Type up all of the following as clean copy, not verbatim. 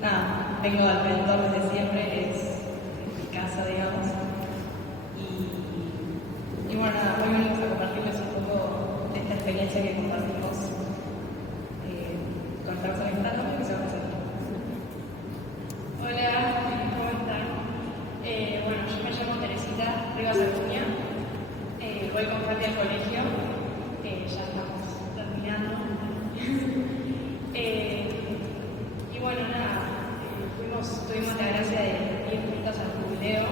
Nada, vengo de alrededor desde siempre, es mi casa, digamos. Y bueno, nada, hoy venimos a compartirles un poco de esta experiencia que compartimos con las personas que están también, que se van a hacer. Hola, ¿cómo están? Bueno, yo me llamo Teresita Rivas Acuña, voy con Katy al colegio, ya estamos terminando. Y bueno, nada, tuvimos la gracia de ir juntas al jubileo,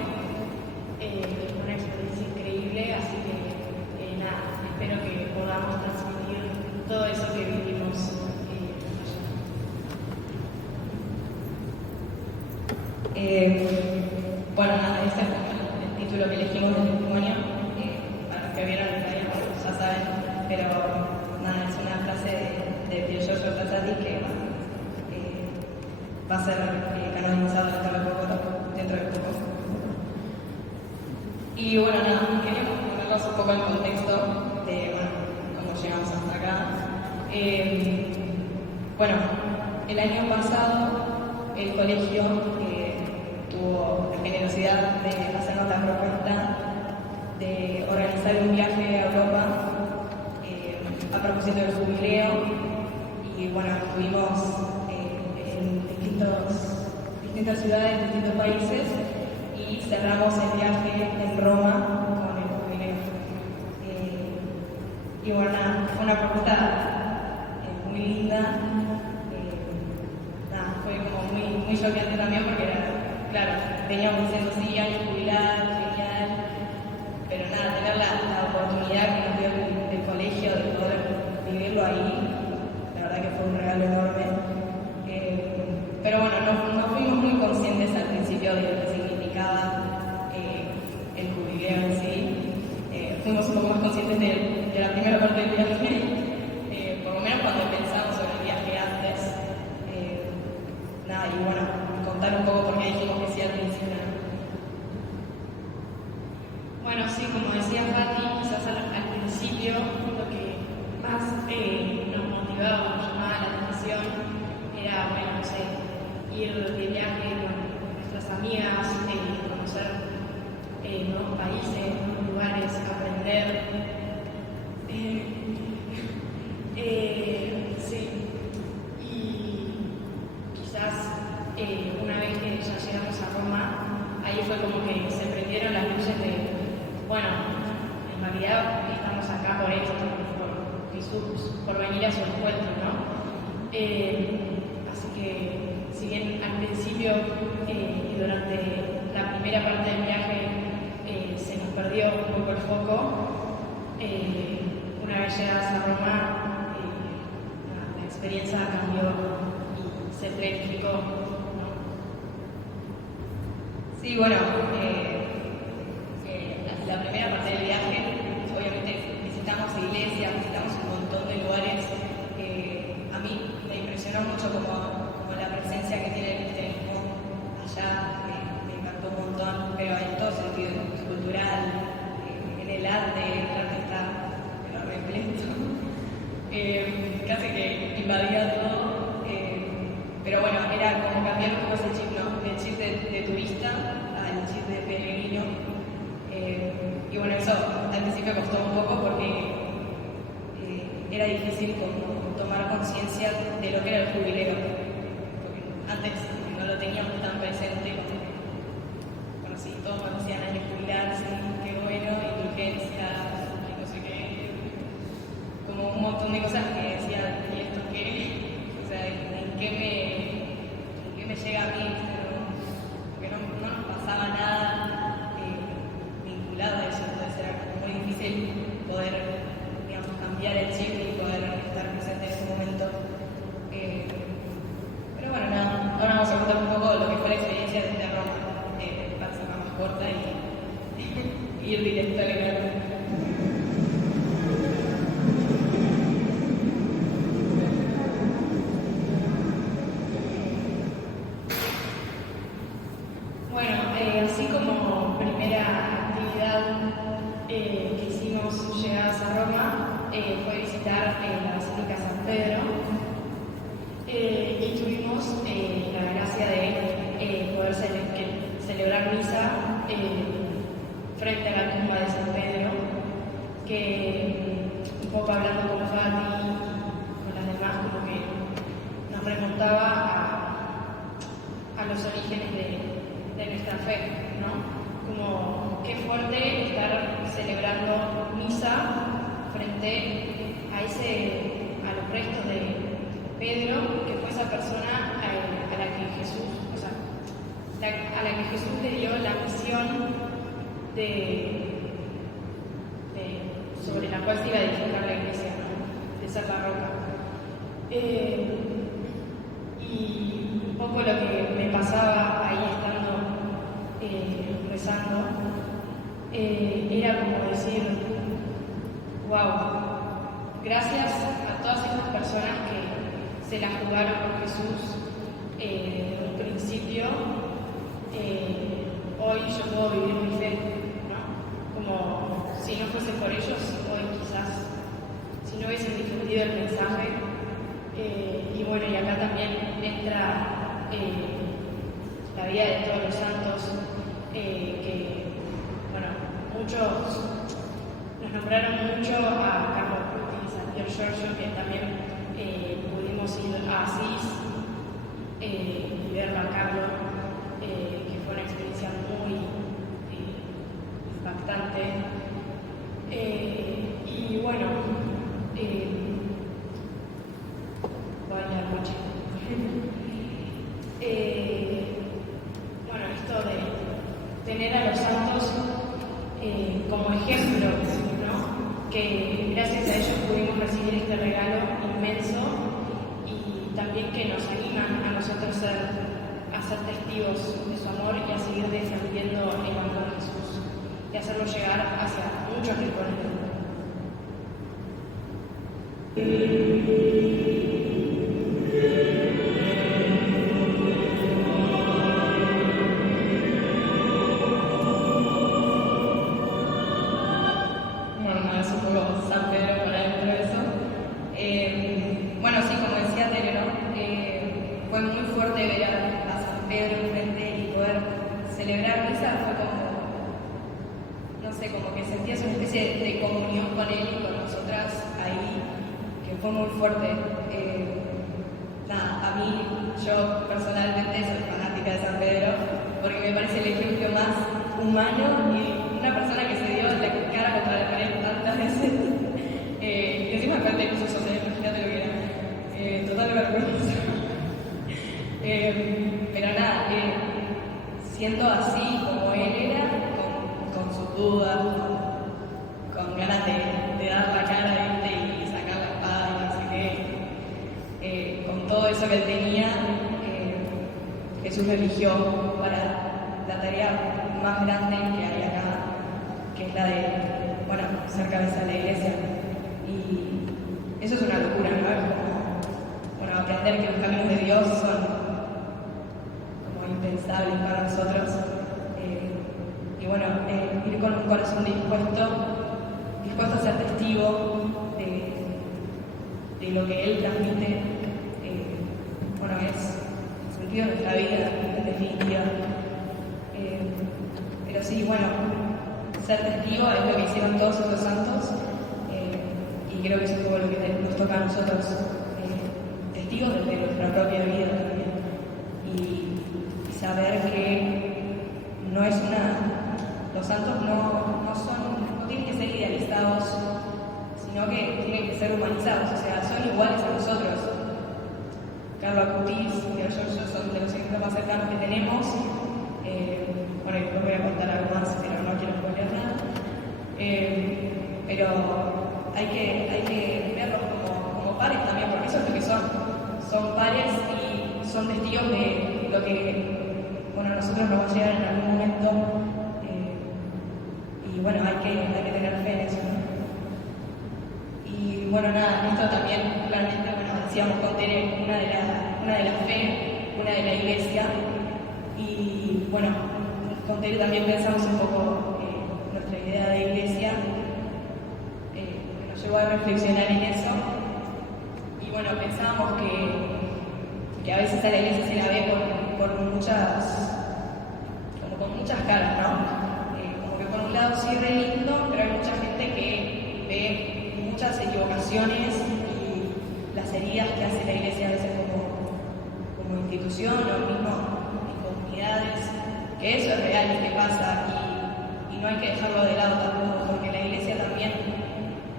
fue una experiencia increíble, así que nada, espero que podamos transmitir todo eso que vivimos Bueno, nada, este es el título que elegimos del testimonio. Para los que vieron el taller, ya saben, pero nada, es una frase de Pier Giorgio Frassati que va a ser canonizado dentro de poco. Y bueno, nada, queremos ponernos un poco en contexto de cómo llegamos hasta acá. Bueno, el año pasado el colegio tuvo la generosidad de hacernos la propuesta de organizar un viaje a Europa a propósito del jubileo. Y bueno, estuvimos en distintas ciudades, en distintos países, y cerramos el viaje en Roma con el jubileo. Y bueno, nada, fue una propuesta muy linda. Nada, fue como muy choqueante también porque era, claro, teníamos diciendo sí, año jubilar, genial, pero nada, tener la oportunidad que nos dio el colegio de poder vivirlo ahí, la verdad que fue un regalo enorme. Pero bueno, no fuimos muy conscientes al principio de lo que significaba el jubileo en sí. Fuimos un poco más conscientes de la primera parte del viaje, por lo menos cuando pensamos sobre el viaje antes. Nada, y bueno, contar un poco por qué dijimos que sí al principio. Bueno, sí, como decía Fati, quizás al principio lo que más nos motivaba, nos llamaba la atención era, bueno, no sé, ir de viaje con nuestras amigas, conocer nuevos países, nuevos lugares, aprender. Sí, y quizás una vez que ya llegamos a Roma, ahí fue como que se prendieron las luces de, bueno, en realidad estamos acá por esto, por Jesús, por venir a su encuentro, ¿no? Así que, si bien al principio y durante la primera parte del viaje se nos perdió un poco el foco, una vez llegadas a Roma, la experiencia cambió y se planificó, ¿no? Sí, bueno, la primera parte del viaje, obviamente visitamos iglesias, visitamos un montón de lugares. A mí me impresionó mucho como la presencia que tiene el cristianismo allá, me impactó un montón, pero en todo sentido, cultural, en el arte está repleto, casi que invadía todo. Pero bueno, era como cambiar un poco ese chip, ¿no? El chip de turista al chip de peregrino. Y bueno, eso al principio costó un poco porque era difícil como tomar conciencia de lo que era el jubileo. Porque antes no lo teníamos tan presente. Bueno, sí, todos conocían año jubilar, sí, qué bueno, indulgencia, no sé qué. Como un montón de cosas que decían, ¿y esto qué? O sea, ¿en qué me llega a mí? Porque no nos pasaba nada vinculado a eso, entonces era como muy difícil poder, digamos, cambiar el chip y poder estar presente en ese momento. Pero bueno, nada, ahora vamos a contar un poco lo que fue la experiencia desde Roma, para hacerla más corta y ir directo al grano. frente a la tumba de San Pedro, que un poco hablando con Fati y con las demás, como que nos remontaba a los orígenes de nuestra fe, ¿no? Como qué fuerte estar celebrando misa frente a los restos de Pedro, que fue esa persona a la que Jesús, a la que Jesús le dio la misión sobre la cual se iba a edificar la iglesia, ¿no? De ser la roca. Y un poco lo que me pasaba ahí estando rezando era como decir, wow, gracias a todas estas personas que se la jugaron por Jesús desde un principio, hoy yo puedo vivir mi fe, ¿no? Como si no fuese por ellos, hoy quizás, si no hubiesen difundido el mensaje. Y bueno, y acá también entra la vida de todos los santos, que, bueno, muchos nos nombraron mucho a Carlos Cutis, a Pier Giorgio, que también pudimos ir a Asís y verlo a Carlos, que fue una experiencia muy impactante. Y bueno, voy a la noche. Bueno, esto de tener a los santos como ejemplo, ¿no? Que gracias a ellos pudimos recibir este regalo inmenso y también que nos animan a nosotros a ser testigos de su amor y a seguir defendiendo el amor de Jesús y hacerlo llegar hacia muchos rincones del mundo. Bueno, nada, es un poco San Pedro para dentro de eso. Bueno, sí, como decía Tere, ¿no? Fue muy fuerte ver a San Pedro enfrente y poder celebrar misa. Fue como, no sé, como que sentías una especie de comunión con él y con nosotras ahí, que fue muy fuerte. A mí, yo personalmente soy fanática de San Pedro, porque me parece el ejemplo más humano y una persona que se dio la cara contra la pared tantas veces. Y encima frente a Jesús, o sea, imagínate lo que era. Total vergüenza. Pero nada, siendo así como él era, con sus dudas, con ganas de dar la cara y sacar la espada y no sé qué, con todo eso que él tenía, Jesús lo eligió para la tarea más grande que hay acá, que es la de, bueno, ser cabeza de la iglesia. Y eso es una locura, ¿no? Es como, bueno, aprender que los caminos de Dios son como impensables para nosotros. Y bueno, ir con un corazón dispuesto a ser testigo de lo que Él transmite, bueno, es el sentido de nuestra vida, en definitiva. Pero sí, bueno, ser testigo es lo que hicieron todos esos santos, y creo que eso es todo lo que nos toca a nosotros, testigos desde nuestra propia vida también. Y saber que no es los santos no tienen que ser idealizados, sino que tienen que ser humanizados, o sea, son iguales a nosotros. Carlos Acutis y Pier Giorgio son de los ejemplos más cercanos que tenemos. Bueno, y después voy a contar algo más, pero no quiero spoiler nada. Pero hay que verlos como pares también, porque eso es lo que son. Son pares y son testigos de lo que, bueno, a nosotros nos va a llegar en algún momento. Y bueno, hay que tener fe en eso, ¿no? Y bueno, nada, esto también, claramente, bueno, decíamos con Tere, una de la fe, una de la iglesia. Y bueno, con Tere también pensamos un poco nuestra idea de iglesia, que nos llevó a reflexionar en eso. Y bueno, pensábamos que a veces a la iglesia se la ve con muchas caras, ¿no? Como que con un lado sí re lindo, pero hay mucha gente que ve muchas equivocaciones y las heridas que hace la iglesia a veces como institución o mismo en comunidades, que eso es real y que pasa y no hay que dejarlo de lado tampoco, porque la iglesia también,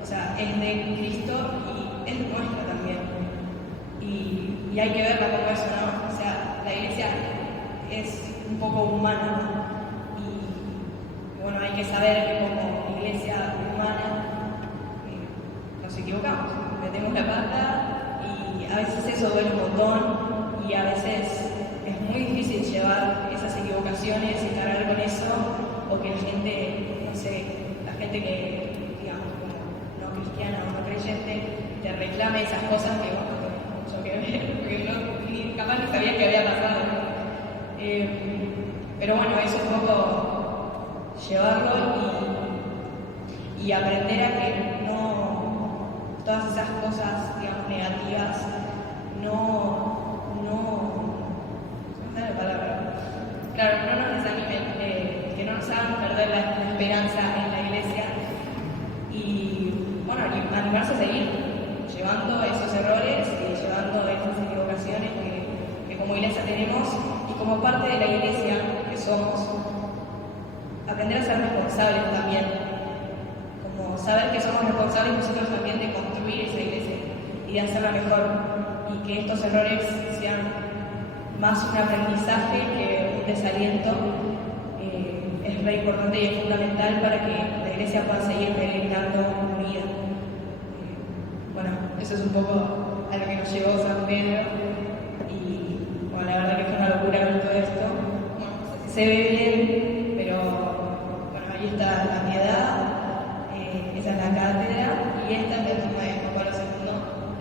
o sea, es de Cristo y es nuestra también. Y hay que verla como eso, ¿no? O sea, la iglesia es un poco humana, ¿no? Y bueno, hay que saber que como iglesia humana nos equivocamos, metemos la pata y a veces eso duele un montón y a veces es muy difícil llevar esas equivocaciones y cargar con eso, o que la gente, no sé, la gente que, digamos, como no cristiana o no creyente, te reclame esas cosas que, bueno, no tienen mucho que ver, porque capaz no sabía que había pasado. Pero bueno, eso es un poco llevarlo y aprender a que no, todas esas cosas, digamos, negativas, no me sale la palabra. Claro, no nos desanimen, que no nos hagan perder la esperanza en la iglesia y, bueno, animarse a seguir llevando esos errores y llevando esas equivocaciones que como iglesia tenemos y como parte de la iglesia que somos, aprender a ser responsables también, como saber que somos responsables nosotros también de construir esa iglesia y de hacerla mejor y que estos errores sean más un aprendizaje que un desaliento. Es re importante y es fundamental para que la iglesia pueda seguir peregrinando unida. Bueno, eso es un poco a lo que nos llevó San Pedro y bueno, la verdad que fue una locura ver todo esto. Bueno, no sé si se ve bien, pero bueno, ahí está la piedad, esa es la cátedra y esta es la tumba de Juan Pablo II,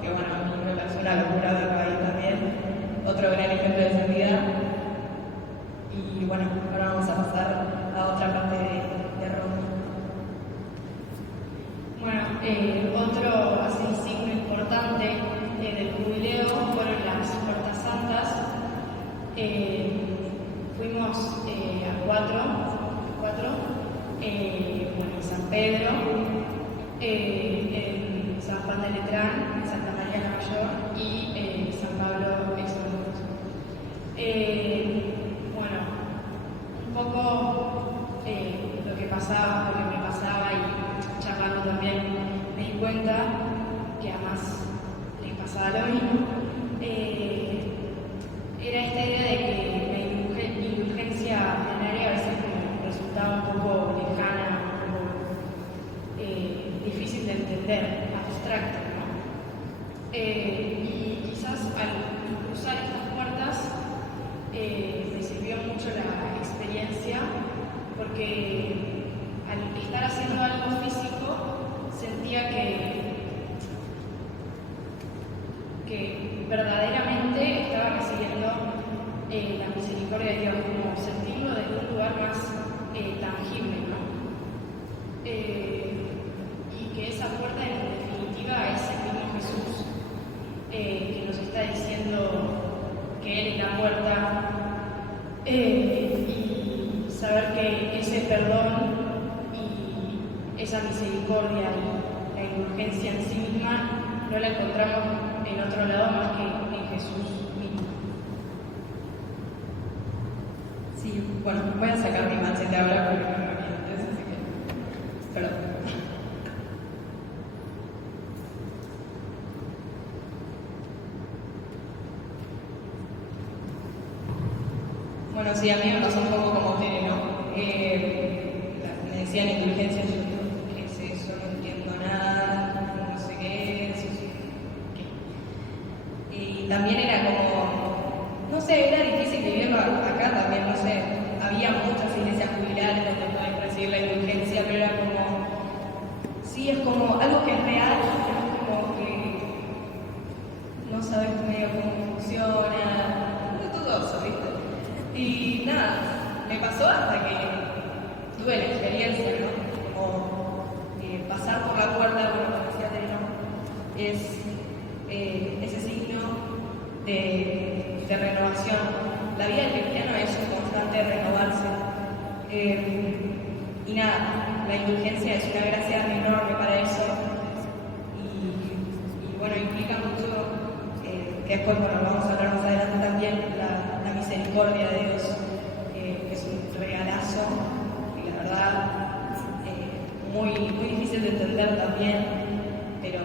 que bueno, a mí me parece una locura verlo ahí también, otro gran ejemplo de santidad. Y bueno, ahora vamos a pasar a otra parte de Roma. Bueno, otro así signo importante del jubileo fueron las puertas santas. Fuimos a cuatro, bueno, en San Pedro, en San Juan de Letrán, en Santa María la Mayor y San Pablo Exorcista. Bueno, un poco lo que me pasaba y charlando también me di cuenta que además les pasaba lo mismo. Era esta idea de que la indulgencia plenaria a veces me resultaba un poco lejana, un poco difícil de entender, abstracta, ¿no? Y quizás al cruzar estas puertas me sirvió mucho la experiencia porque al estar haciendo algo físico sentía que verdaderamente estaba recibiendo la misericordia de Dios, como sentirlo desde un lugar más tangible, ¿no? Y que esa puerta en definitiva es el mismo Jesús, que nos está diciendo que Él es la puerta, y saber que ese perdón y esa misericordia y la indulgencia en sí misma no la encontramos en otro lado más que en Jesús mismo. Sí, bueno, voy a sacar mi mancha de hablar porque no me mientes, así que perdón. Bueno, sí, a mí me pasó un poco como que no. Me decían indulgencia, yo ¿qué es eso? No entiendo nada, no sé qué es. ¿Qué? Y también era como, no sé, era difícil vivirlo acá también, no sé. Había muchas iglesias jubilares donde pueden recibir la indulgencia, pero era como, sí, es como algo que es real, pero es como que no sabes medio cómo funciona, es dudoso, ¿viste? Y nada, me pasó hasta que tuve la experiencia, ¿no? Como pasar por la puerta, como decía Teleno, es ese signo de renovación. La vida del cristiano es un constante renovarse. y nada, la indulgencia es una gracia enorme para eso y bueno, implica mucho, que después bueno, vamos a hablar más adelante también, la misericordia de Dios, que es un regalazo y la verdad muy difícil de entender también, pero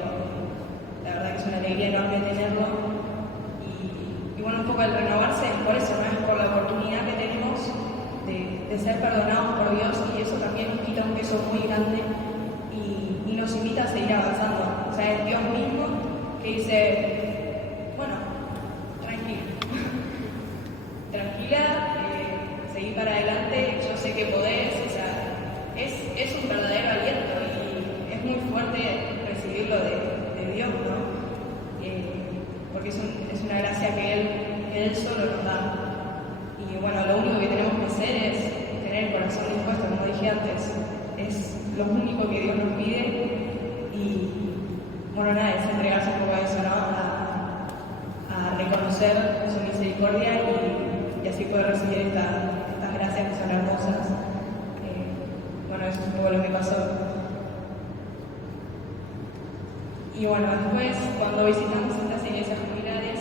la verdad que es una alegría enorme tenerlo y bueno, un poco el renovarse por eso, ¿no? Es por la oportunidad que tenemos de ser perdonados por Dios y eso también nos quita un peso muy grande y nos invita a seguir avanzando. O sea, es Dios mismo que dice, bueno, tranquila, seguí para adelante, yo sé que podés, o sea, es un verdadero aliento y es muy fuerte recibirlo de Dios, ¿no? Porque es una gracia que Él solo nos da. Y bueno, lo único que tenemos que hacer es tener el corazón dispuesto, como dije antes, es lo único que Dios nos pide y bueno, nada, es entregarse un poco a eso, ¿no? A reconocer su misericordia y así poder recibir estas gracias que son hermosas. Bueno, eso es un poco lo que pasó. Y bueno, después, cuando visitamos estas iglesias jubilares,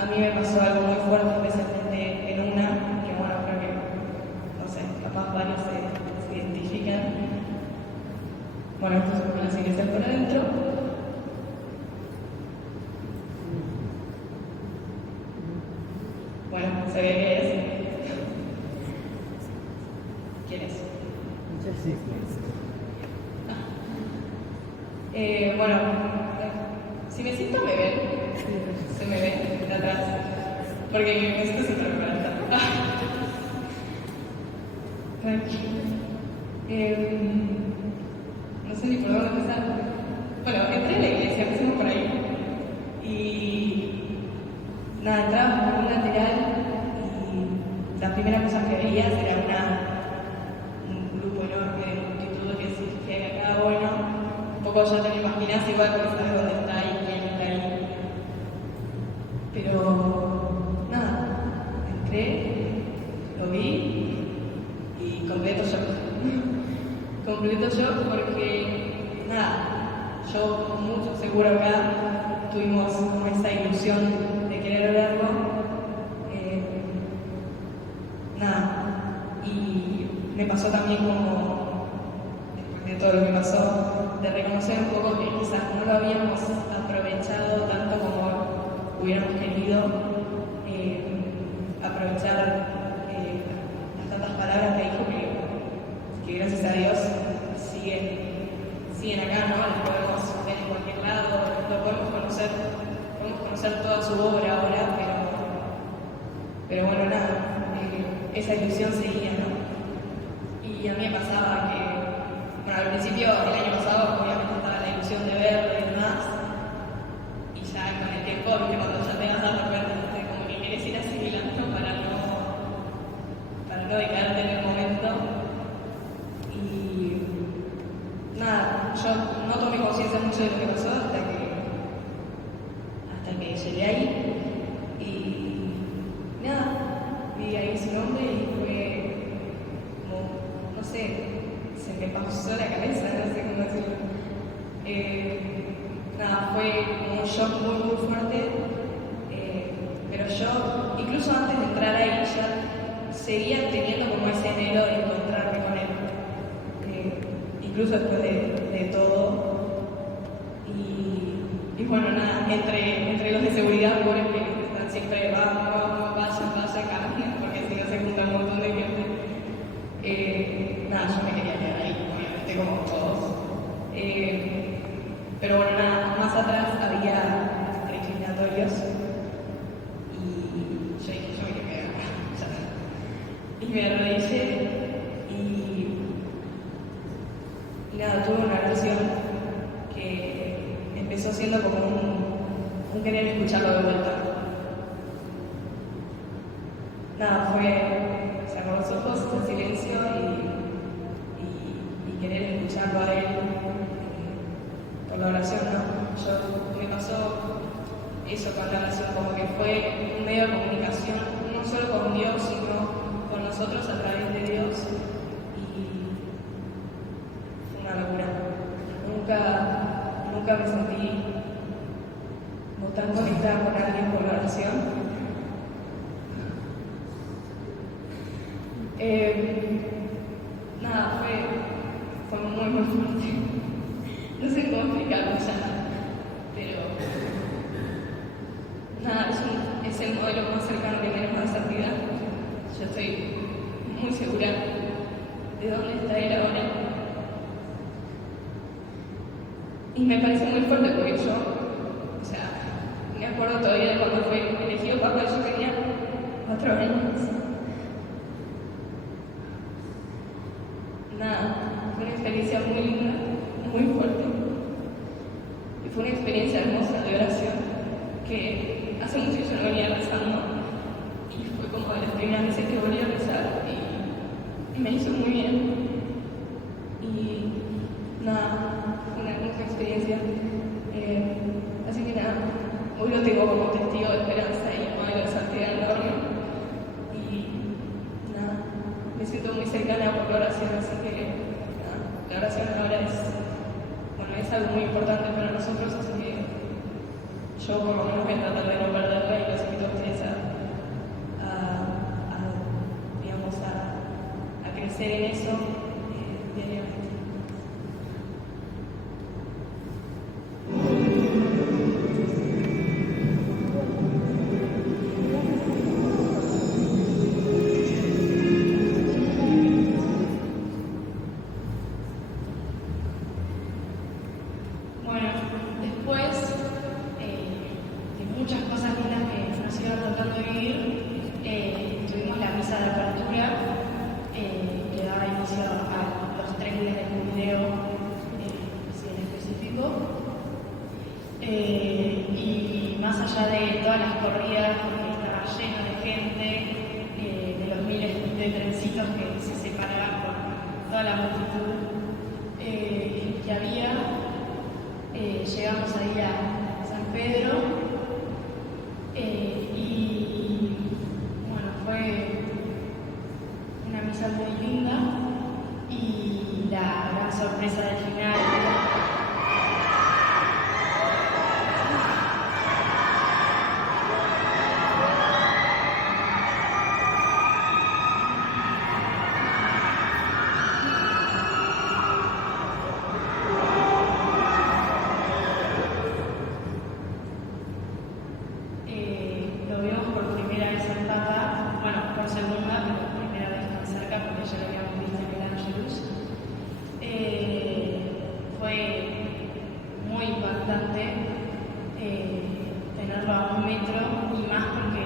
a mí me pasó algo muy fuerte, especialmente en una, que bueno, creo que, no sé, capaz varios se identifican. Bueno, esto son las iglesias por adentro. Bueno, ¿sabía qué es? ¿Quién es? Bueno, si me siento me ven, se me ven de atrás, porque me siento súper preparada. No sé ni por dónde empezar. Bueno, entré a la iglesia, empecemos por ahí. Y nada, entraba por un lateral y las primeras cosas que veías era un grupo enorme de multitud que se acá, bueno, un poco ya te lo imaginas igual porque sabes dónde está y quién está ahí. Pero nada, entré, lo vi y completo shock. Completo shock porque nada, yo muy seguro acá tuvimos como esa ilusión de querer verlo. Nada, y me pasó también como, después de todo lo que pasó, de reconocer un poco que quizás no lo habíamos aprovechado tanto como hubiéramos querido, aprovechar las tantas palabras que dijo que gracias a Dios siguen acá, ¿no? Las podemos ver en cualquier lado, lo podemos conocer toda su obra ahora, pero bueno, nada, esa ilusión seguía, ¿no? Y a mí me pasaba que, bueno, al principio del año pasado obviamente estaba la ilusión de verlo y demás, y ya con el tiempo, ¿viste? Cuando ya te vas dando cuenta, ¿viste? Como que quieres ir asimilando para no decaerte en el momento. Y nada, yo no tomé conciencia mucho de lo que pasó hasta que llegué ahí y nada, vi ahí su nombre y fue como, no sé, se me pausó la cabeza, no sé cómo decirlo. Nada, fue como un shock muy fuerte, pero yo, incluso antes de entrar ahí, ya seguía teniendo como ese anhelo de encontrarme con él, incluso después de todo. Y bueno, nada, entre los de seguridad, pobres que están siempre, vayan, caminen, porque si no se junta un montón de gente. Nada, yo me quería quedar ahí, obviamente, como todos. Pero bueno, nada, más atrás había reclinatorios y yo dije, yo me quiero quedar acá. Y me arrodillé y nada, tuve una oración que empezó siendo como un querer escucharlo de vuelta. Nada, fue cerrar los ojos en silencio y querer escucharlo a él por la oración, ¿no? Me pasó eso con la oración, como que fue un medio de comunicación, no solo con Dios, sino con nosotros a través de Dios. una locura. Nunca me sentí como tan conectada con alguien por la oración. Nada, fue muy fuerte. No sé cómo explicarlo ya, pero nada, es el modelo más cercano que tenemos a esa vida. Yo estoy muy segura de dónde está él ahora. Y me parece muy fuerte porque yo, o sea, me acuerdo todavía de cuando fue elegido Papa, yo tenía 4 años. Nada, fue una experiencia muy linda, muy fuerte. Y fue una experiencia hermosa de oración que hace mucho yo no venía rezando. Y fue como de las primeras veces que volví a rezar y me hizo muy bien. Y nada, fue una hermosa experiencia. Así que nada, hoy lo tengo como testigo de esperanza y modelo de santidad enorme. Y nada, me siento muy cercana por la oración, así que nada, la oración ahora es algo muy importante para nosotros, así que yo por lo menos voy a tratar de no perderla y los invito a ustedes digamos, a crecer en eso diariamente. Bueno, después de muchas cosas lindas que nos iban tratando de vivir, tuvimos la misa de apertura que daba inicio a los 3 días de jubileo, sí, en específico. Y más allá de todas las corridas, porque estaba lleno de gente, de los miles de trencitos que se separaban por toda la multitud que había, llegamos ahí a San Pedro y bueno, fue una misa muy linda y la gran sorpresa del final. Lo vimos por primera vez al Papa, bueno, por segunda, pero por primera vez tan cerca porque ya lo habíamos visto en el Ángelus. Fue muy impactante tenerlo a 1 metro y más porque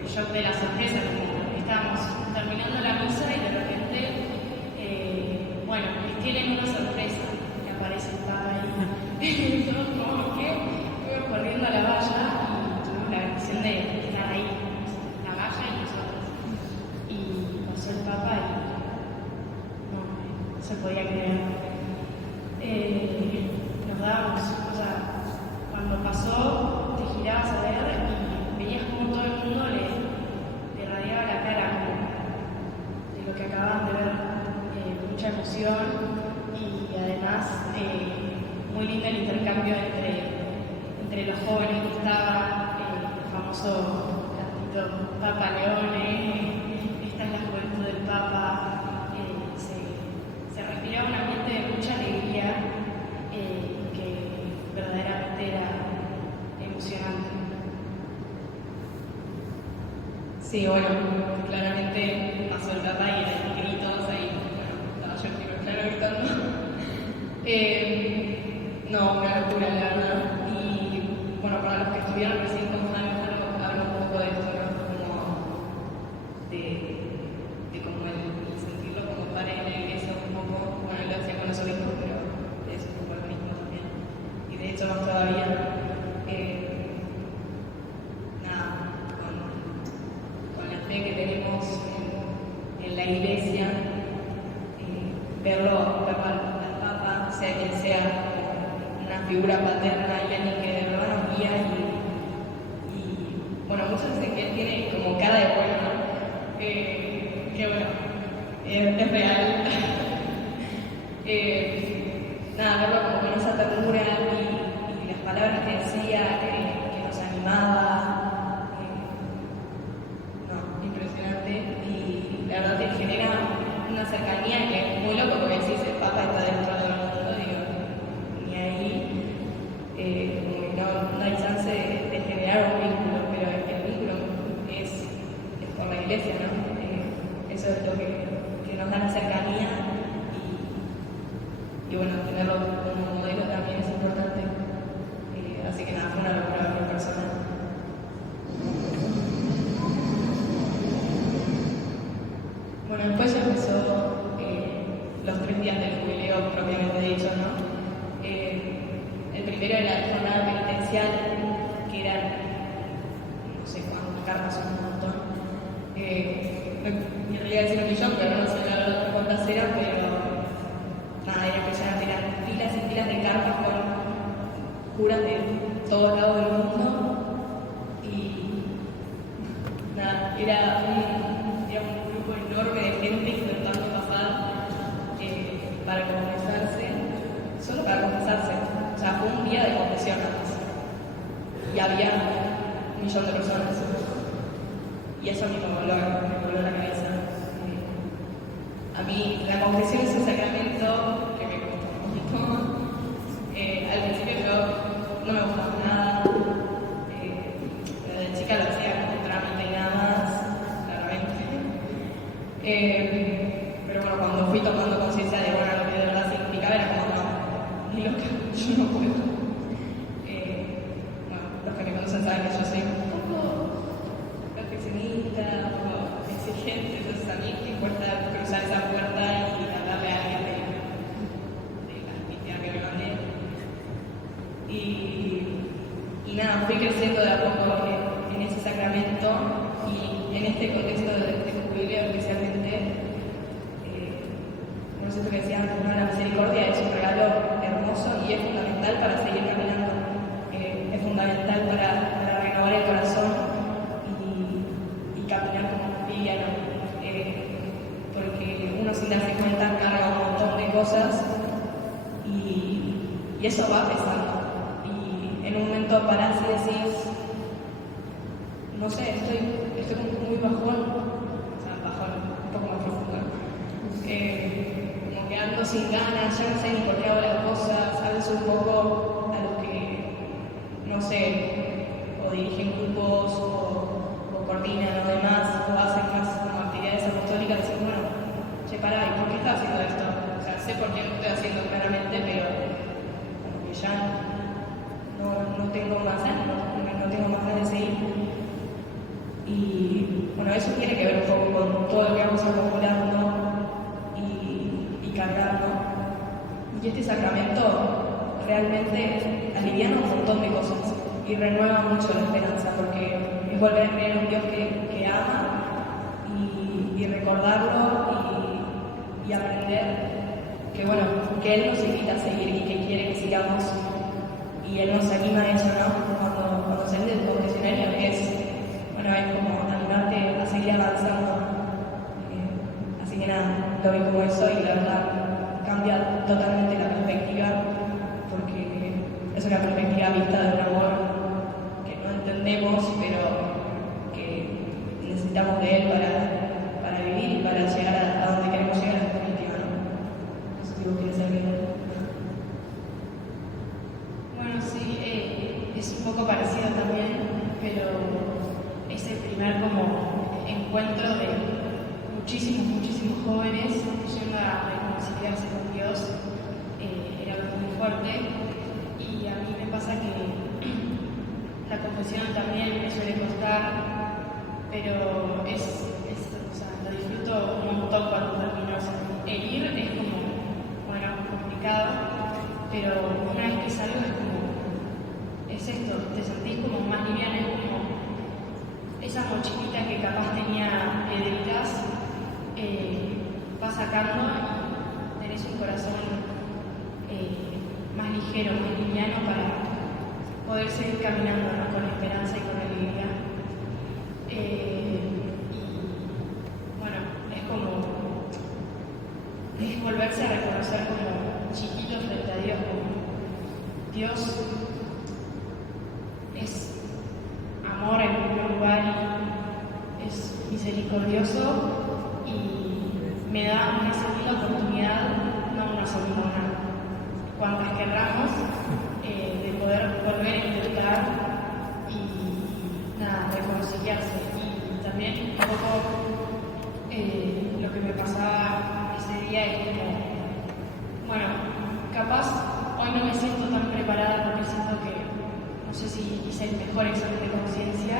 el shock de la sorpresa, como estábamos terminando la misa y de repente, bueno, les tienen una sorpresa y aparece el Papa ahí. Todos como que fuimos corriendo a la valla y tuvimos la bendición de estar ahí, la valla y nosotros. Y pasó el Papa y no se podía creer. Nos dábamos, o sea, cuando pasó, te girabas a ver y veías como todo el mundo le radiaba la cara de lo que acababan de ver, mucha emoción y además muy lindo el intercambio entre los jóvenes que estaban, el famoso cantito Papa Leone, esta es la juventud del Papa. Se respiraba un ambiente de mucha alegría que verdaderamente era emocionante. Sí, bueno, claramente pasó el Papa y eran gritos ahí, bueno, estaba yo claro gritando. No, una locura, la verdad. Y bueno, para los que estuvieron recién con Jaime, habla un poco de esto, ¿no? Como de como el sentirlo como padre en la iglesia un poco, bueno, lo hacía con los obispos, pero es un poco lo mismo también. Y de hecho, más todavía, nada, con la fe que tenemos en la iglesia, verlo al Papa, sea quien sea, una figura paterna y alguien que de verdad nos guía y bueno, muchos dicen que él tiene como cara de bueno, ¿no? Que bueno, es real. nada, verlo como con esa ternura y las palabras que decía, que nos animaba, no, impresionante. Y la verdad te genera una cercanía que es muy loco porque decís, el Papa está del otro lado del mundo, digo, ni ahí, como que no hay chance de generar un vínculo, pero el vínculo es por la iglesia, ¿no? Eso es lo que nos da la cercanía y bueno, tenerlo como modelo también es importante. Así que nada, fue una locura mi persona. Bueno, después ya empezó los 3 días del jubileo propiamente dicho, ¿no? El primero era la jornada penitencial, que eran no sé cuántas cartas, son un montón. Me quería decir un millón, pero no sé cuántas eran, pero nada, era impresionante, eran filas y filas de cartas con curas de todos lados del mundo y nada, era un grupo enorme de gente intentando pasar para confesarse, solo para confesarse. O sea, fue un día de confesión antes y había 1 millón de personas y eso me voló la cabeza. A mí la confesión es un sacramento que me gusta mucho. Al principio yo no me gustaba nada, de chica lo hacía como trámite y nada más, claramente. Pero bueno, cuando fui tomando conciencia de bueno, lo que de verdad significaba era como no, ni loca, yo no puedo. Bueno, los que me conocen saben que yo soy un poco perfeccionista, un poco exigente, entonces a mí me cuesta cruzar esa puerta y hablarle a alguien de la cristiana que me mandé. Y nada, fui creciendo de a poco en ese sacramento y en este contexto de jubileo especialmente. Por eso que decía antes, ¿no? La misericordia es un regalo hermoso y es fundamental para seguir caminando. Es fundamental para renovar el corazón y caminar como cristiano. Porque uno sin darse cuenta carga un montón de cosas y eso va pesando. Y en un momento parás y decís, no sé, estoy como muy bajón, o sea, bajón, un poco más profundo. Como que ando sin ganas, ya no sé ni por qué hago las cosas, a veces un poco a los que, no sé, o dirigen grupos o coordinan o demás, o hacen más como actividades apostólicas, decís, bueno, che, pará, ¿y por qué estás haciendo esto? O sea, sé por qué lo estoy haciendo claramente, pero como que ya no tengo más ganas, no tengo más ganas de seguir. Y bueno, eso tiene que ver un poco con todo lo que vamos acumulando y cargando. Y este sacramento realmente aliviana un montón de cosas y renueva mucho la esperanza, porque es volver a creer en un Dios que ama y recordarlo y aprender que bueno, que Él nos invita a seguir y que quiere que sigamos y Él nos anima a eso, ¿no? Cuando salís del confesionario es como animarte a seguir avanzando. Así que nada, lo vi como eso y la verdad cambia totalmente la perspectiva, porque es una perspectiva vista de un amor que no entendemos, pero que necesitamos de Él para vivir y para llegar a donde queremos llegar en definitiva, ¿no? No sé si vos querés saber. Bueno, sí, es un poco parecido también, pero es el primer como encuentro de muchísimos jóvenes yendo a reconciliarse con Dios. Era algo muy fuerte y a mí me pasa que la confesión también me suele costar, pero o sea, lo disfruto un montón cuando termino. O sea, el ir es como, bueno, complicado, pero una vez que salgo es esto, te sentís como más liviana, es como esa mochilita que capaz tenía piedritas, va sacando y tenés un corazón más ligero, más liviano para poder seguir caminando, ¿no? Con esperanza y con alegría. Y bueno, es volverse a reconocer como chiquito frente a Dios, misericordioso y me da una segunda oportunidad, no una segunda, cuantas querramos, de poder volver a intentar y nada, reconciliarse. Y también un poco lo que me pasaba ese día es como, bueno, capaz hoy no me siento tan preparada porque siento que no sé si hice el mejor examen de conciencia,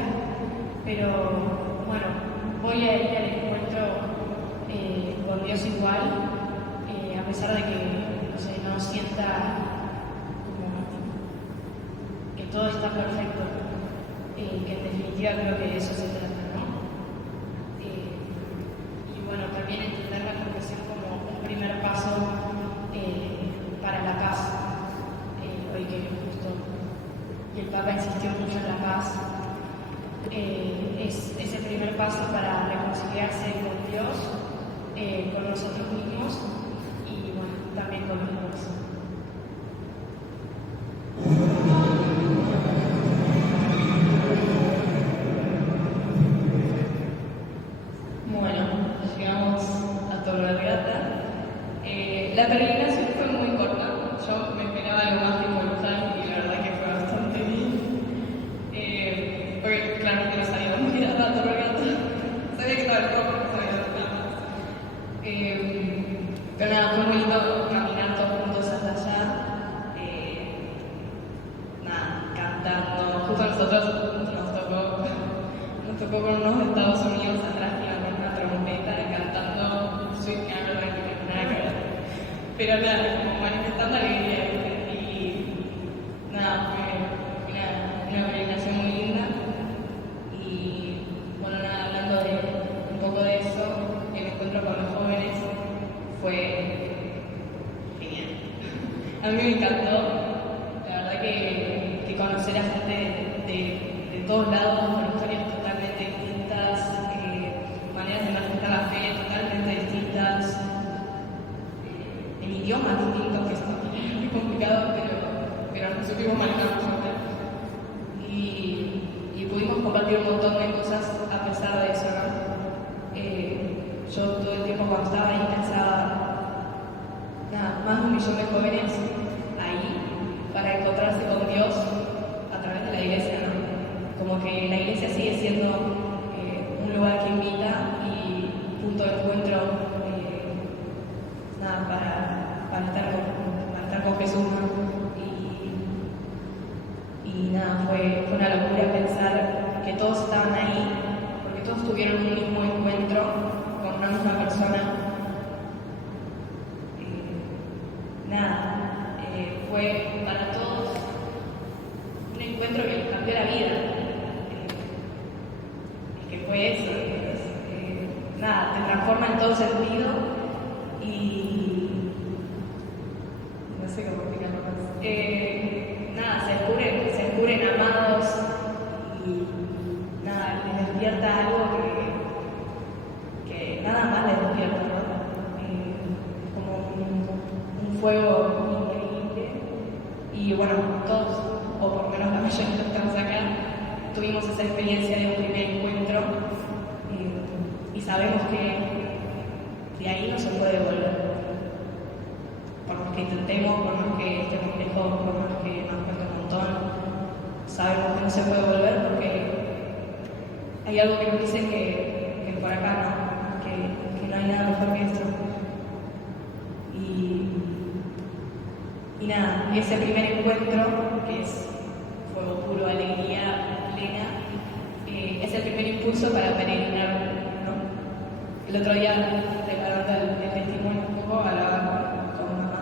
pero bueno, voy a ir al encuentro con Dios igual, a pesar de que no sienta como que todo está perfecto, que en definitiva creo que de eso se trata, ¿no? Y bueno, también entender la confesión como un primer paso para la paz, hoy que justo y el Papa insistió mucho en la paz, es ese primer paso para reconciliarse con Dios, con nosotros mismos y bueno, también con los demás. Bueno, llegamos a Torrealgata. La peregrinación fue muy corta. Yo me esperaba algo más tipo Luján y la verdad que fue bastante bien. Porque claramente no sabía dónde quedaba Torrealgata. Sabía que estaba el rojo, no sabía dónde estaba. Pero nada, fue muy lindo caminar todos juntos hasta allá. Nada, cantando. Justo a nosotros nos tocó con unos de Estados Unidos atrás que iban con una trompeta cantando Sweet Caroline, que no nada que ver. Pero nada, como manifestando alegría. Y nada, fue una peregrinación muy linda. Y bueno, nada, hablando de un poco de eso, el encuentro con los jóvenes fue genial. A mí me encantó, la verdad que conocer a gente de todos lados, con historias totalmente distintas, maneras de manifestar la fe totalmente distintas, en idiomas distintos, que es muy complicado, pero nos supimos manejar nosotros. Y pudimos compartir un montón de cosas a pesar de eso, ¿no? Yo todo el tiempo cuando estaba ahí pensaba, nada, más de 1 millón de jóvenes ahí para encontrarse con Dios a través de la iglesia, ¿no? Como que la iglesia sigue siendo un lugar que invita y punto de encuentro, nada, para estar con Jesús, ¿no? Y nada, fue una locura pensar que todos estaban ahí, porque todos tuvieron un mismo encuentro con una misma persona. Fue para todos un encuentro que les cambió la vida. Que fue eso. Nada, te transforma en todo sentido y no sé cómo explicarlo más. Nada, se descubren amados y nada, les despierta algo que nada más les despierta, ¿no? Como un fuego increíble. Y bueno, todos, o por lo menos la mayoría de los que estamos acá, tuvimos esa experiencia de un primer encuentro y sabemos que de ahí no se puede volver. Por más que intentemos, por más que estemos lejos, por más que nos cueste un montón, sabemos que no se puede volver porque hay algo que nos dice que por acá no, que no hay nada mejor que esto. Y nada, ese primer encuentro, que es fuego puro, alegría plena, es el primer impulso para peregrinar, ¿no? El otro día, preparando el testimonio un poco, hablaba con mamá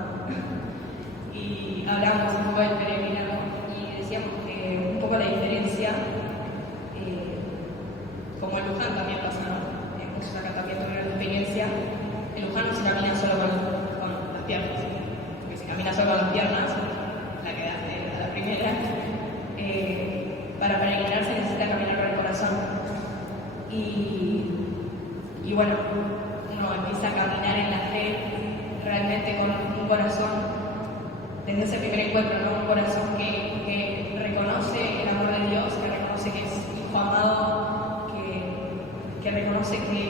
y hablábamos un poco del peregrinado y decíamos que un poco la diferencia, como en Luján también pasa, ¿no? Muchos acá también tuvieron la experiencia, en Luján no se camina solo con las piernas. Camina solo con las piernas, la que das a la primera. Para peregrinar se necesita caminar con el corazón. Y bueno, uno empieza a caminar en la fe realmente con un corazón, desde ese primer encuentro, ¿no? Un corazón que reconoce el amor de Dios, que reconoce que es hijo amado, que reconoce que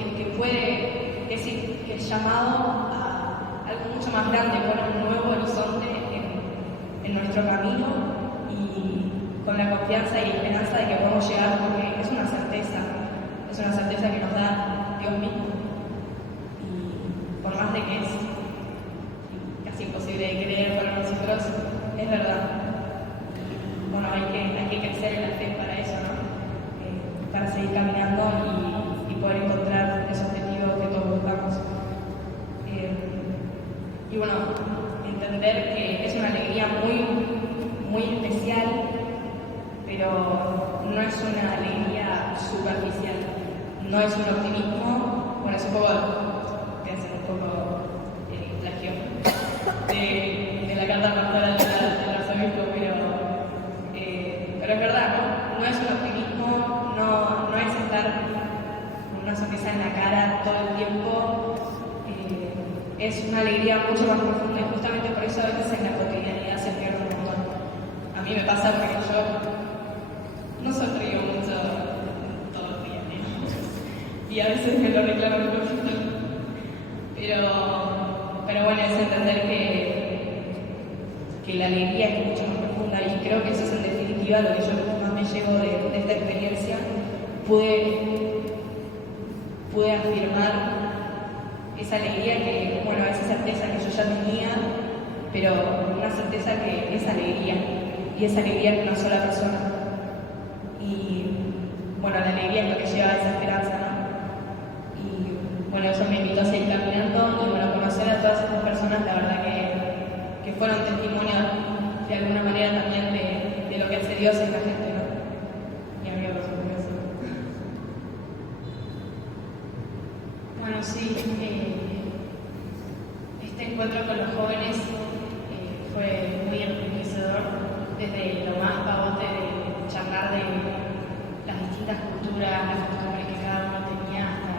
nuestro camino y con la confianza y esperanza de que podemos llegar, porque es una certeza que nos da Dios mismo. Y por más de que es casi imposible de creer para nosotros, es verdad. Bueno, hay que crecer en la fe para eso, ¿no? Para seguir caminando y poder encontrar ese objetivo que todos buscamos. Y bueno, entender que es una alegría muy, muy especial, pero no es una alegría superficial, no es un optimismo, bueno, es un poco, te hacen un poco el plagio de la carta pastoral del arzobispo, pero es verdad, ¿no? No es un optimismo, no es estar con una sonrisa en la cara todo el tiempo, es una alegría mucho más profunda y justamente por eso a veces en la cotidianidad se pierde un montón. A mí me pasa porque yo no sonrío mucho todos los días, digamos, y a veces me lo reclamo un poquito, pero bueno, es entender que la alegría es mucho más profunda y creo que eso es en definitiva lo que yo más me llevo de esta experiencia. Pude afirmar esa alegría que, bueno, esa certeza que yo ya tenía, pero una certeza que es alegría, y esa alegría es una sola persona. Y bueno, la alegría es lo que lleva a esa esperanza, ¿no? Y bueno, eso me invitó a seguir caminando y bueno, conocer a todas estas personas, la verdad que fueron testimonio de alguna manera también de lo que hace Dios en la gente, ¿no? Y a mí por supuesto. Bueno, sí, este encuentro con los jóvenes fue muy enriquecedor, desde lo más pavote de charlar de las distintas culturas, las costumbres que cada uno tenía, hasta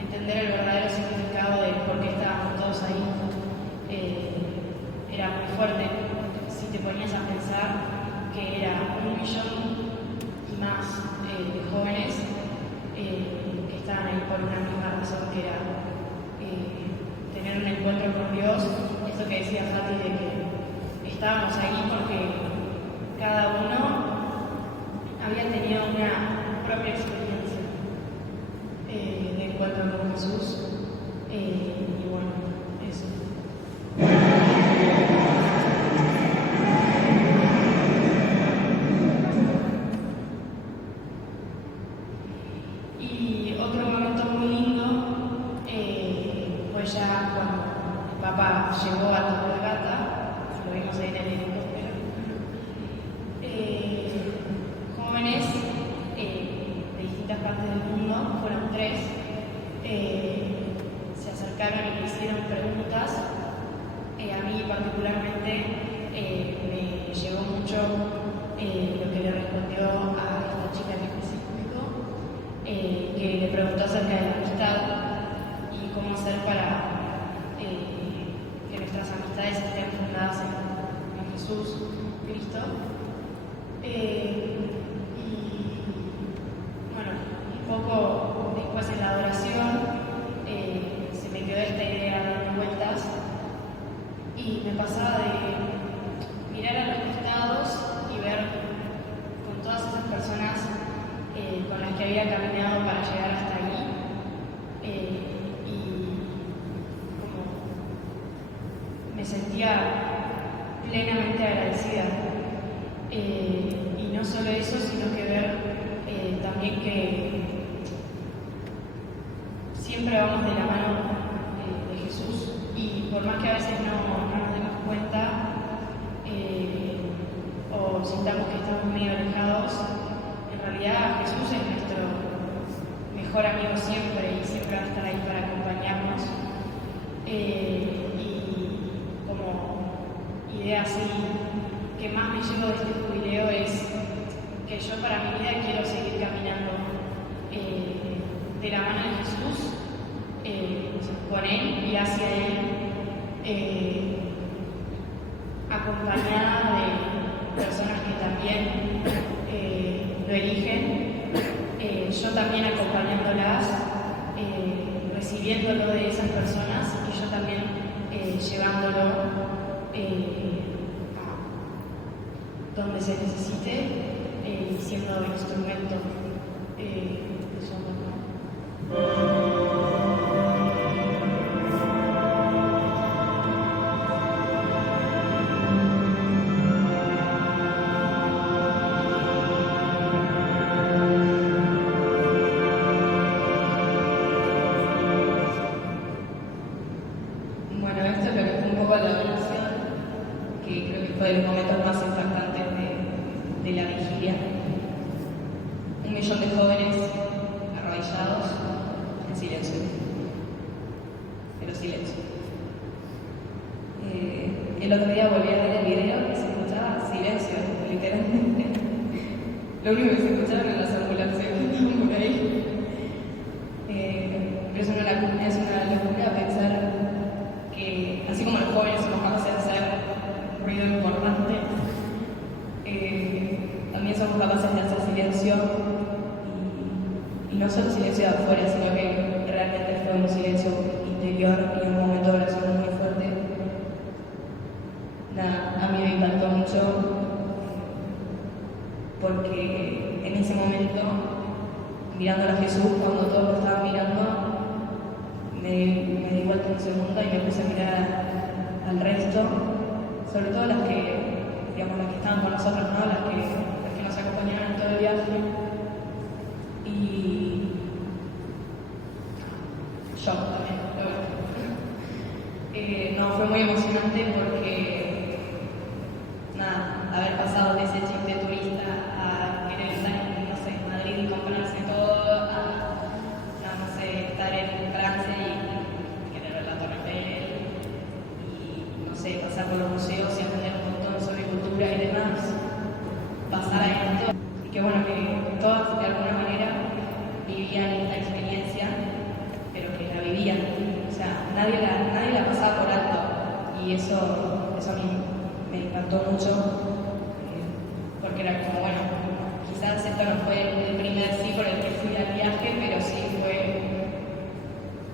entender el verdadero significado de por qué estábamos todos ahí. Era muy fuerte si te ponías a pensar que era 1 millón y más de jóvenes que estaban ahí por una misma razón, que era tener un encuentro con Dios. Eso que decía Fati de que estábamos ahí porque cada uno había tenido una propia experiencia de encuentro con Jesús, y bueno, eso. Y otro momento muy lindo fue ya cuando el Papa llegó a Torregata, lo vimos ahí en el helicóptero. Jóvenes de distintas partes del mundo, fueron 3, se acercaron y le hicieron preguntas. A mí particularmente me llegó mucho lo que le respondió a esta chica en específico, que le preguntó acerca de la amistad y cómo hacer para que nuestras amistades estén fundadas en Jesús, Cristo. Y bueno, un poco después en la adoración se me quedó esta idea dando vueltas y me pasaba de mirar a los costados y ver con todas esas personas con las que había caminado para llegar hasta allí, y como me sentía plenamente agradecida. Y no solo eso, sino que ver también que siempre vamos de la mano de Jesús, y por más que a veces no nos demos cuenta o sintamos que estamos medio alejados, en realidad Jesús es nuestro mejor amigo siempre y siempre va a estar ahí para acompañarnos. Y como idea así que más me llevo de este jubileo es que yo para mi vida quiero seguir caminando de la mano de Jesús, con Él y hacia Él, acompañada de personas que también lo eligen, yo también acompañándolas, recibiéndolo de esas personas y yo también llevándolo donde se necesite y siendo instrumento de su amor, ¿no? Bueno, esto es lo que fue un poco la donación, que creo que fue de los momentos más impactantes de la vigilia. 1 millón de jóvenes arrodillados en silencio, pero silencio. El otro día volví a ver el video y se escuchaba silencio, literalmente. Lo único que se escuchaba eran las ambulancias que estaban por ahí. Pero es una locura pensar que, así como los jóvenes somos capaces de hacer ruido importante, también somos capaces de hacer silencio, y no solo silencio de afuera, sino que realmente fue un silencio interior y un momento de oración muy fuerte. A mí me impactó mucho porque en ese momento, mirando a Jesús, cuando todos lo estaban mirando, me di vuelta un segundo y me puse a mirar al resto, sobre todo las que estaban con nosotros, ¿no? las que nos acompañaron en todo el viaje. Y yo también, no, fue muy emocionante porque, haber pasado de ese chip de turista a querer estar en, no sé, Madrid y comprarse todo, no sé, estar en Francia y querer ver la Torre Eiffel, y, no sé, pasar por los museos y aprender un montón sobre cultura y demás, pasar a esto, y que bueno, que todas de alguna manera vivían esta experiencia, pero que la vivían, o sea, nadie la pasaba por alto, y eso a mí me encantó mucho, porque era como, bueno, quizás esto no fue el primer sí por el que fui al viaje, pero sí fue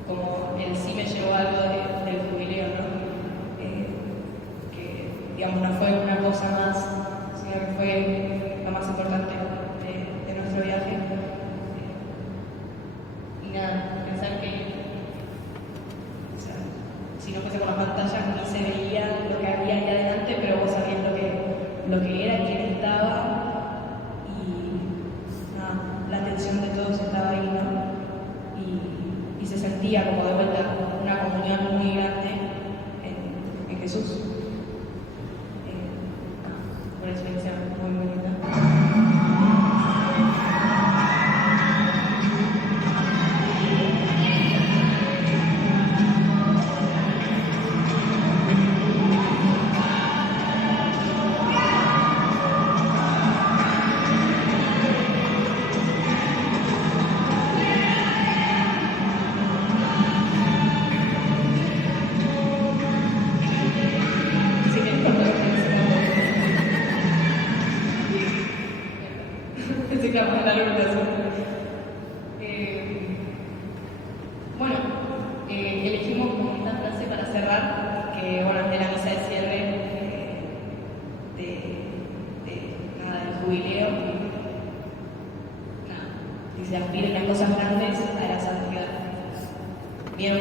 como el sí me llevó algo del jubileo, ¿no? Que, digamos, no fue una cosa más, sino que fue lo más importante de nuestro viaje. Y nada, pensar que, o sea, si no fuese por las pantallas no se veía lo que había ahí adelante, pero vos sabías lo que era, quién estaba, y nada, la atención de todos estaba ahí, ¿no? Y se sentía como de vuelta una comunión muy grande en Jesús. Una experiencia muy bonita. Sí, que pensé que vamos a dar la oración. Bueno, elegimos como esta frase para cerrar, que bueno, es de la misa de cierre del jubileo. Dice: aspiren a cosas grandes, a la santidad. Bien,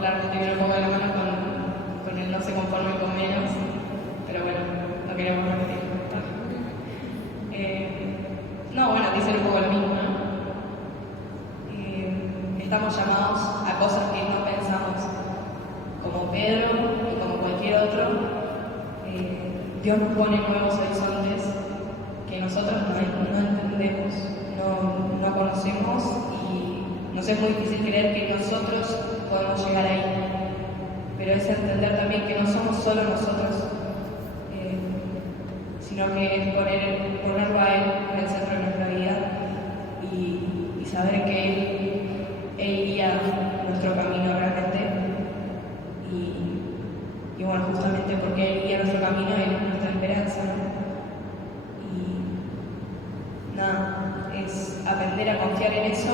claramente viene un poco de la mano con el no se conforme con menos, pero bueno, no queremos repetir. No, bueno, dicen un poco lo mismo, ¿no? Estamos llamados a cosas que no pensamos, como Pedro y como cualquier otro. Dios nos pone nuevos horizontes que nosotros no entendemos, no conocemos, y nos es muy difícil creer que nosotros podemos llegar ahí. Pero es entender también que no somos solo nosotros, sino que es ponerlo a Él en el centro de nuestra vida, y saber que Él guía nuestro camino realmente, y bueno, justamente porque Él guía nuestro camino, Él es nuestra esperanza, y nada, es aprender a confiar en eso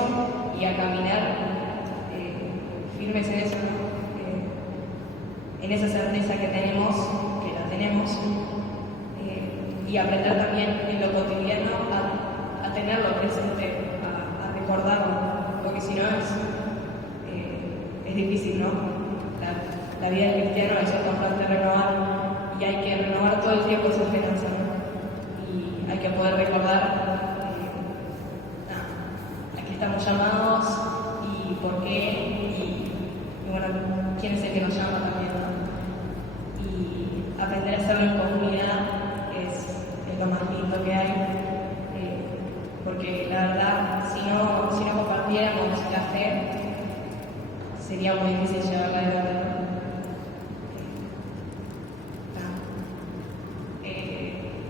y a caminar firmes en eso, en esa certeza que tenemos, que la tenemos, y aprender también en lo cotidiano a tenerlo presente, a recordarlo, porque si no es difícil, ¿no? La vida del cristiano es constante renovar y hay que renovar todo el tiempo su esperanza, ¿no? Y hay que poder recordar a qué estamos llamados y por qué y bueno, quién es el que nos llama también, ¿no? Y aprender a hacerlo en comunidad es lo más lindo que hay, porque la verdad, si no compartiéramos la fe, sería muy difícil llevarla adelante, ¿no?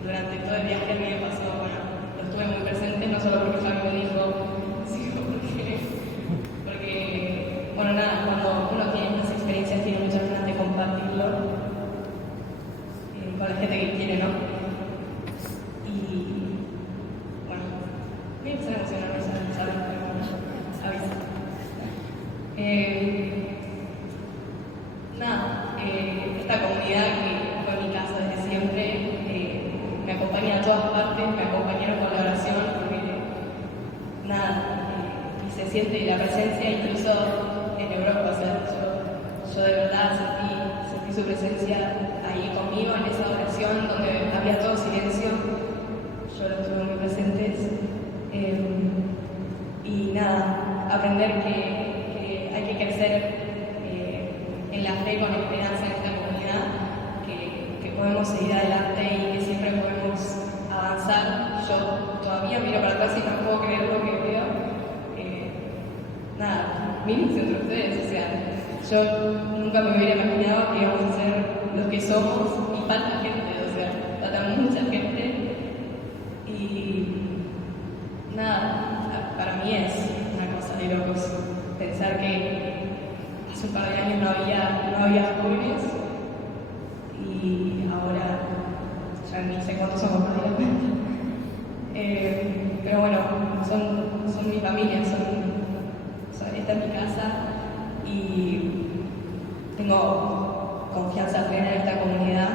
Durante todo el viaje a mí me pasó, bueno, lo estuve muy presente, no solo porque Javi me dijo, sino porque bueno, nada, cuando uno tiene estas experiencias tiene muchas ganas de compartirlo con la gente que quiere, ¿no? Y bueno, voy a empezar a emocionarme, ¿sabes? Avisa. Esta comunidad que fue mi casa desde siempre, me acompaña a todas partes, me acompañaron con la oración, porque y se siente la presencia incluso en Europa, o sea, yo de verdad sentí su presencia ahí conmigo en esa oración donde había todo silencio, yo lo estuve muy presentes, y aprender que hay que crecer en la fe con esperanza en esta comunidad, que podemos seguir adelante y que siempre podemos avanzar. Yo todavía miro para atrás y no puedo creer lo que veo. Miren entre ustedes, o sea, yo nunca me hubiera imaginado que íbamos a ser los que somos y falta gente, o sea, falta mucha gente y para mí es una cosa de locos pensar que hace un par de años no había jóvenes y ahora ya ni sé cuántos somos, no di la cuenta. Pero bueno, son mi familia, esta es mi casa y tengo confianza plena en esta comunidad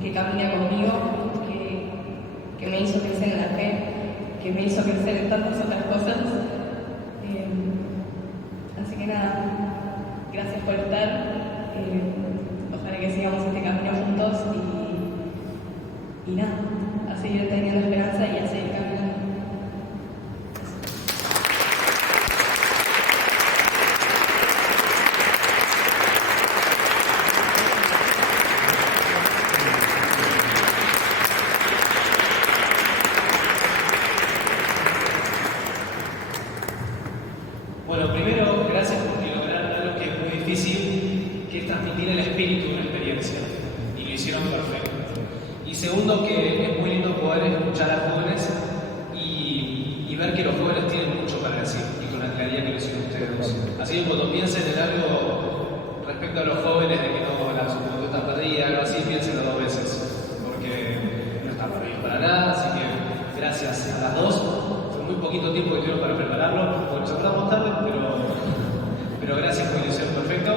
que camina conmigo, que me hizo crecer en la fe, que me hizo crecer en tantas otras cosas. Así que gracias por estar. Ojalá que sigamos este camino juntos y a seguir teniendo esperanza y a seguir caminando. Bueno, primero, gracias porque lograron algo que es muy difícil, que es transmitir el espíritu de una experiencia, y lo hicieron perfecto. Y segundo, que es muy lindo poder escuchar a jóvenes y ver que los jóvenes tienen mucho para decir, y con la claridad que lo hicieron ustedes. Así que cuando piensen en algo respecto a los jóvenes, de que no la juventud está perdida, algo así, piénsenlo dos veces, porque no están perdidos para nada. Así que gracias a las dos. Muy poquito tiempo que tuvieron para prepararlo, porque nos acordamos tarde, pero gracias por lo hicieron perfecto.